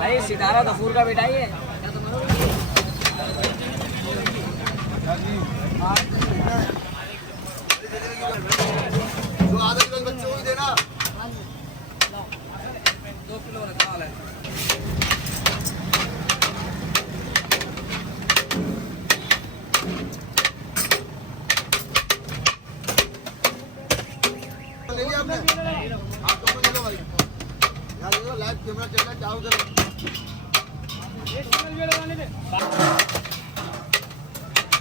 भाई सितारा गफूर का बेटा ही है। आधा किलो बच्चों को देना 2 किलो रखा है। ले लिया आपने? आप तो ले लो भाई। यार देखो लाइव कैमरा चल रहा है, चालू करो।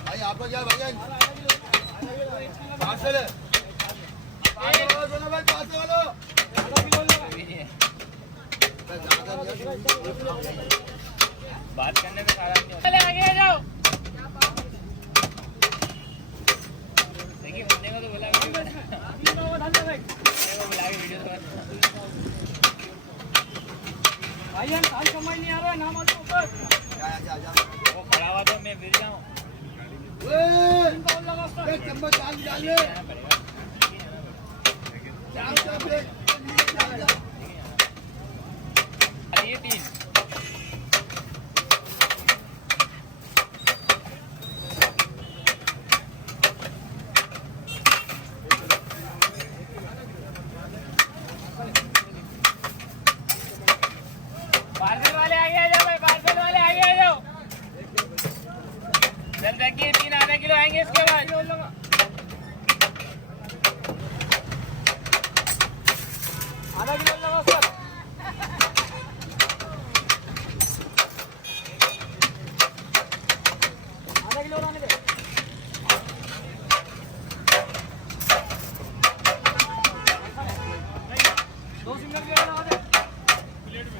भाई आप लोग यार भाई पार्सल है। बात करने में सारा नहीं होता। आगे आ जाओ। देखिए मुन्ने को तो बोला वीडियो भाई हम काल समझ नहीं आ रहा है नाम आता ऊपर। वो खड़ा हुआ तो मैं गिर जाऊं। ओए चम्मच डाल ले। ये 3 पार्सल वाले आगे आ जाओ भाई, पार्सल वाले आगे आ जाओ। चल देखिए 3 आधा किलो आएंगे इसके बाद। आधा किलो लगा सर। आधा किलो लाने दे। दो सिंगल प्लेट लगा दे प्लेट में।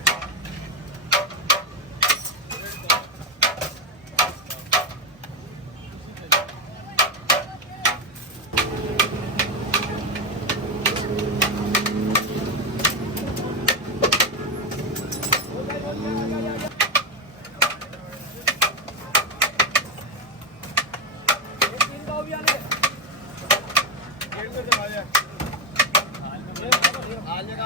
आ जाएगा